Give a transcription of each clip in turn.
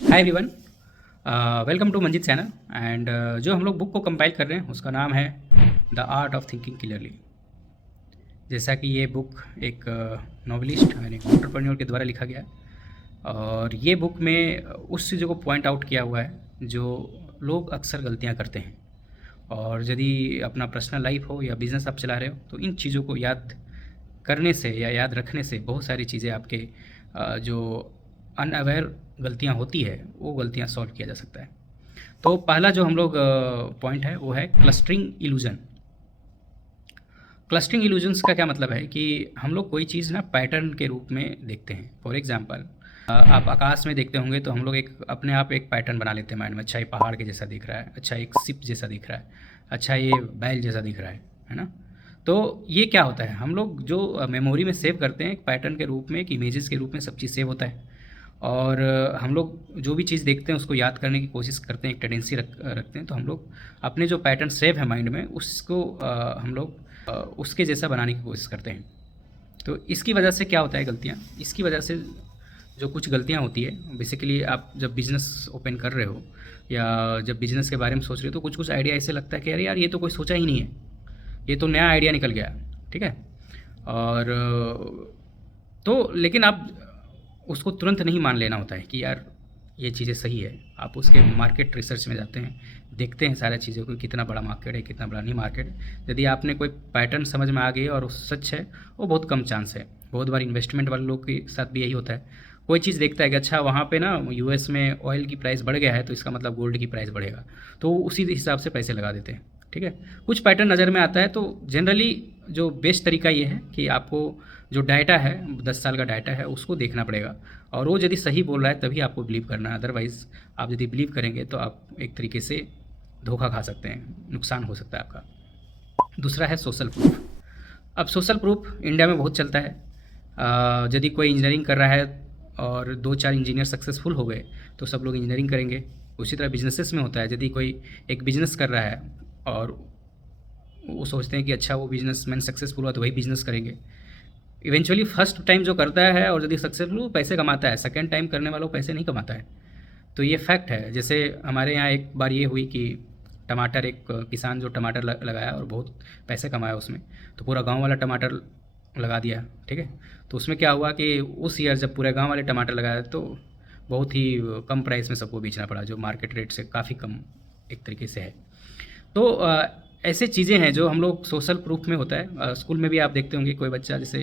Hi everyone, welcome to Manjit channel. And जो हम लोग बुक को कंपाइल कर रहे हैं उसका नाम है the art of thinking clearly. जैसा कि ये बुक एक नॉवलिस्ट यानी एंटरप्रेन्योर के द्वारा लिखा गया है और ये बुक में उस चीज़ों को पॉइंट आउट किया हुआ है जो लोग अक्सर गलतियां करते हैं। और यदि अपना पर्सनल लाइफ हो या बिज़नेस आप चला रहे हो तो इन चीज़ों को याद करने से या याद रखने से बहुत सारी चीज़ें आपके जो अनअवेयर गलतियां होती है वो गलतियां सॉल्व किया जा सकता है। तो पहला जो हम लोग पॉइंट है वो है क्लस्टरिंग इल्यूजन। क्लस्टरिंग इल्यूजन्स का क्या मतलब है कि हम लोग कोई चीज़ ना पैटर्न के रूप में देखते हैं। फॉर एग्जांपल आप आकाश में देखते होंगे तो हम लोग एक अपने आप एक पैटर्न बना लेते हैं माइंड में। अच्छा ये पहाड़ के जैसा दिख रहा है, अच्छा एक सिप जैसा दिख रहा है, अच्छा ये बैल जैसा दिख रहा है ना। तो ये क्या होता है, हम लोग जो मेमोरी में सेव करते हैं एक पैटर्न के रूप में, एक इमेजेस के रूप में सब चीज़ सेव होता है। और हम लोग जो भी चीज़ देखते हैं उसको याद करने की कोशिश करते हैं, एक टेंडेंसी रखते हैं। तो हम लोग अपने जो पैटर्न सेव है माइंड में उसको हम लोग उसके जैसा बनाने की कोशिश करते हैं। तो इसकी वजह से क्या होता है गलतियाँ, इसकी वजह से जो कुछ गलतियाँ होती है बेसिकली आप जब बिज़नेस ओपन कर रहे हो या जब बिज़नेस के बारे में सोच रहे हो तो कुछ कुछ आइडिया ऐसे लगता है कि अरे यार ये तो कोई सोचा ही नहीं है, ये तो नया आइडिया निकल गया। ठीक है। और तो लेकिन आप उसको तुरंत नहीं मान लेना होता है कि यार ये चीज़ें सही है। आप उसके मार्केट रिसर्च में जाते हैं, देखते हैं सारी चीज़ों को, कितना बड़ा मार्केट है, कितना बड़ा नहीं मार्केट है। यदि आपने कोई पैटर्न समझ में आ गई और वो सच है, वो बहुत कम चांस है। बहुत बार इन्वेस्टमेंट वाले लोग के साथ भी यही होता है। कोई चीज़ देखता है कि अच्छा वहाँ पे ना यूएस में ऑयल की प्राइस बढ़ गया है तो इसका मतलब गोल्ड की प्राइस बढ़ेगा, तो उसी हिसाब से पैसे लगा देते हैं। ठीक है। कुछ पैटर्न नज़र में आता है तो जनरली जो बेस्ट तरीका ये है कि आपको जो डाटा है 10 साल का डाटा है उसको देखना पड़ेगा और वो यदि सही बोल रहा है तभी आपको बिलीव करना है। अदरवाइज़ आप यदि बिलीव करेंगे तो आप एक तरीके से धोखा खा सकते हैं, नुकसान हो सकता है आपका। दूसरा है सोशल प्रूफ। अब सोशल प्रूफ इंडिया में बहुत चलता है। यदि कोई इंजीनियरिंग कर रहा है और 2-4 इंजीनियर सक्सेसफुल हो गए तो सब लोग इंजीनियरिंग करेंगे। उसी तरह बिजनेसेस में होता है, यदि कोई एक बिज़नेस कर रहा है और वो सोचते हैं कि अच्छा वो बिजनेसमैन सक्सेसफुल हुआ तो वही बिज़नेस करेंगे। इवेंचुअली फर्स्ट टाइम जो करता है और यदि सक्सेसफुल वो पैसे कमाता है, सेकंड टाइम करने वाला वो पैसे नहीं कमाता है। तो ये फैक्ट है। जैसे हमारे यहाँ एक बार ये हुई कि टमाटर, एक किसान जो टमाटर लगाया और बहुत पैसे कमाया उसमें, तो पूरा गांव वाला टमाटर लगा दिया। ठीक है। तो उसमें क्या हुआ कि उस ईयर जब पूरे गांव वाले टमाटर लगाया तो बहुत ही कम प्राइस में सबको बेचना पड़ा, जो मार्केट रेट से काफ़ी कम एक तरीके से है। तो ऐसे चीज़ें हैं जो हम लोग सोशल प्रूफ में होता है। स्कूल में भी आप देखते होंगे कोई बच्चा जैसे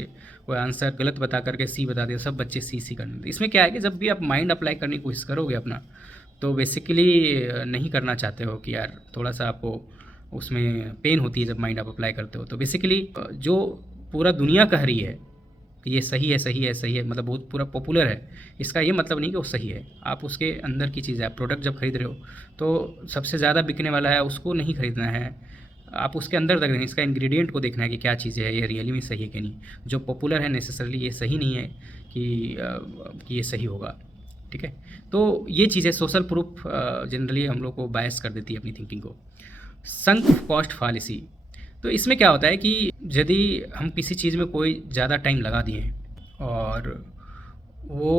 कोई आंसर गलत बता करके सी बता दिया, सब बच्चे सी सी करने। तो इसमें क्या है कि जब भी आप माइंड अप्लाई करने की कोशिश करोगे अपना, तो बेसिकली नहीं करना चाहते हो कि यार थोड़ा सा आपको उसमें पेन होती है जब माइंड आप अप्लाई करते हो। तो बेसिकली जो पूरा दुनिया कह रही है कि ये सही है, सही है, सही है, मतलब बहुत पूरा पॉपुलर है, इसका ये मतलब नहीं कि वो सही है। आप उसके अंदर की चीज़ है, आप प्रोडक्ट जब खरीद रहे हो तो सबसे ज़्यादा बिकने वाला है उसको नहीं खरीदना है, आप उसके अंदर तक नहीं, इसका इंग्रेडिएंट को देखना है कि क्या चीज़ है, ये रियली में सही है कि नहीं। जो पॉपुलर है नेसेसरली ये सही नहीं है कि ये सही होगा। ठीक है। तो ये चीज़ें सोशल प्रूफ जनरली हम लोग को बायस कर देती है अपनी थिंकिंग को। Sunk cost fallacy. तो इसमें क्या होता है कि यदि हम किसी चीज़ में कोई ज़्यादा टाइम लगा दिए हैं और वो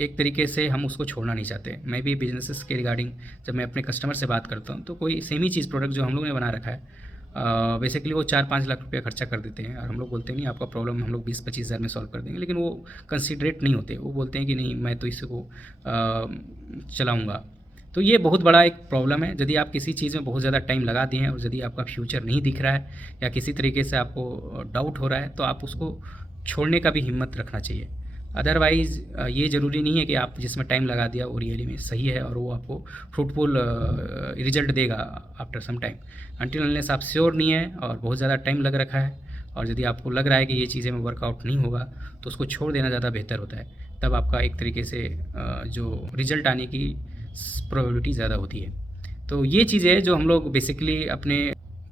एक तरीके से हम उसको छोड़ना नहीं चाहते। मैं भी बिजनेसेस के रिगार्डिंग जब मैं अपने कस्टमर से बात करता हूँ तो कोई सेम ही चीज़ प्रोडक्ट जो हम लोग ने बना रखा है बेसिकली वो 4-5 लाख रुपया खर्चा कर देते हैं और हम लोग बोलते हैं नहीं आपका प्रॉब्लम हम लोग 20-25 हज़ार में सॉल्व कर देंगे, लेकिन वो कंसिडरेट नहीं होते। वो बोलते हैं कि नहीं मैं तो इसको चलाऊँगा। तो ये बहुत बड़ा एक प्रॉब्लम है। यदि आप किसी चीज़ में बहुत ज़्यादा टाइम लगा दिए हैं और यदि आपका फ्यूचर नहीं दिख रहा है या किसी तरीके से आपको डाउट हो रहा है तो आप उसको छोड़ने का भी हिम्मत रखना चाहिए। अदरवाइज़ ये ज़रूरी नहीं है कि आप जिसमें टाइम लगा दिया वो रियली में सही है और वो आपको फ्रूटफुल रिजल्ट देगा after some time. Until unless आप श्योर नहीं है और बहुत ज़्यादा टाइम लग रखा है और यदि आपको लग रहा है कि ये चीज़ें में वर्कआउट नहीं होगा तो उसको छोड़ देना ज़्यादा बेहतर होता है। तब आपका एक तरीके से जो रिजल्ट आने की प्रोबेबिलिटी ज़्यादा होती है। तो ये चीज़ें जो हम लोग बेसिकली अपने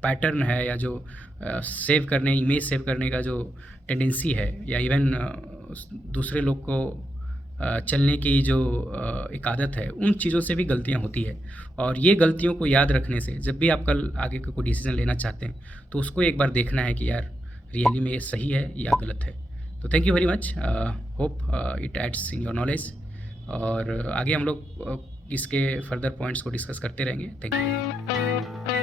पैटर्न है या जो सेव करने, इमेज सेव करने का जो टेंडेंसी है या इवन दूसरे लोग को चलने की जो एक आदत है, उन चीज़ों से भी गलतियाँ होती है। और ये गलतियों को याद रखने से जब भी आप कल आगे का कोई डिसीज़न लेना चाहते हैं तो उसको एक बार देखना है कि यार रियली में ये सही है या गलत है। तो thank you very much, hope it adds in your knowledge. और आगे हम लोग इसके फर्दर पॉइंट्स को डिस्कस करते रहेंगे। Thank you.